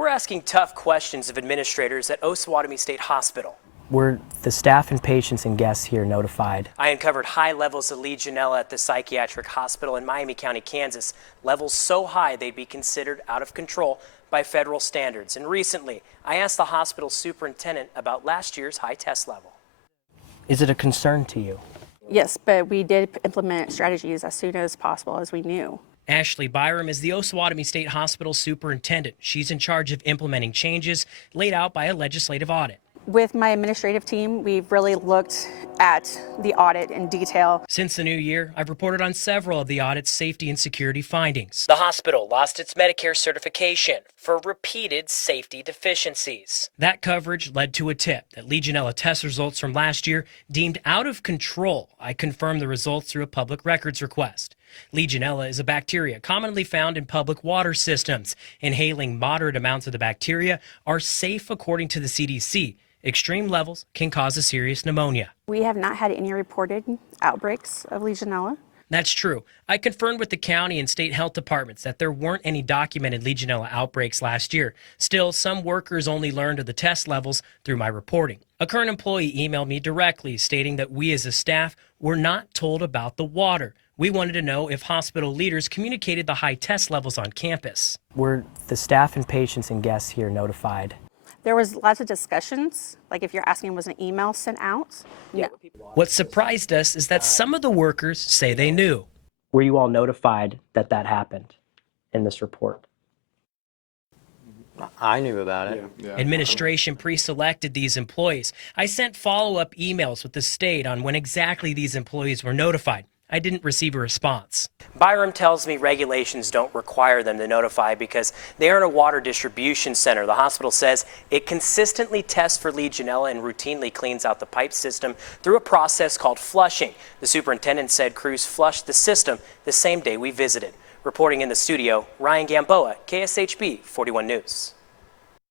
We're asking tough questions of administrators at Osawatomie State Hospital. Were the staff and patients and guests here notified? I uncovered high levels of Legionella at the psychiatric hospital in Miami County, Kansas. Levels so high they'd be considered out of control by federal standards. And recently, I asked the hospital superintendent about last year's high test level. Is it a concern to you? Yes, but we did implement strategies as soon as possible as we knew. Ashley Byram is the Osawatomie State Hospital superintendent. She's in charge of implementing changes laid out by a legislative audit. With my administrative team, we've really looked at the audit in detail. Since the new year, I've reported on several of the audit's safety and security findings. The hospital lost its Medicare certification for repeated safety deficiencies. That coverage led to a tip that Legionella test results from last year deemed out of control. I confirmed the results through a public records request. Legionella is a bacteria commonly found in public water systems. Inhaling moderate amounts of the bacteria are safe according to the CDC. Extreme levels can cause a serious pneumonia. We have not had any reported outbreaks of Legionella. That's true. I confirmed with the county and state health departments that there weren't any documented Legionella outbreaks last year. Still, some workers only learned of the test levels through my reporting. A current employee emailed me directly stating that we as a staff were not told about the water. We wanted to know if hospital leaders communicated the high test levels on campus. Were the staff and patients and guests here notified? There was lots of discussions, like if you're asking was an email sent out? No. What surprised us is that some of the workers say they knew. Were you all notified that that happened in this report? I knew about it. Yeah. Administration pre-selected these employees. I sent follow-up emails with the state on when exactly these employees were notified. I didn't receive a response. Byram tells me regulations don't require them to notify because they are in a water distribution center. The hospital says it consistently tests for Legionella and routinely cleans out the pipe system through a process called flushing. The superintendent said crews flushed the system the same day we visited. Reporting in the studio, Ryan Gamboa, KSHB 41 News.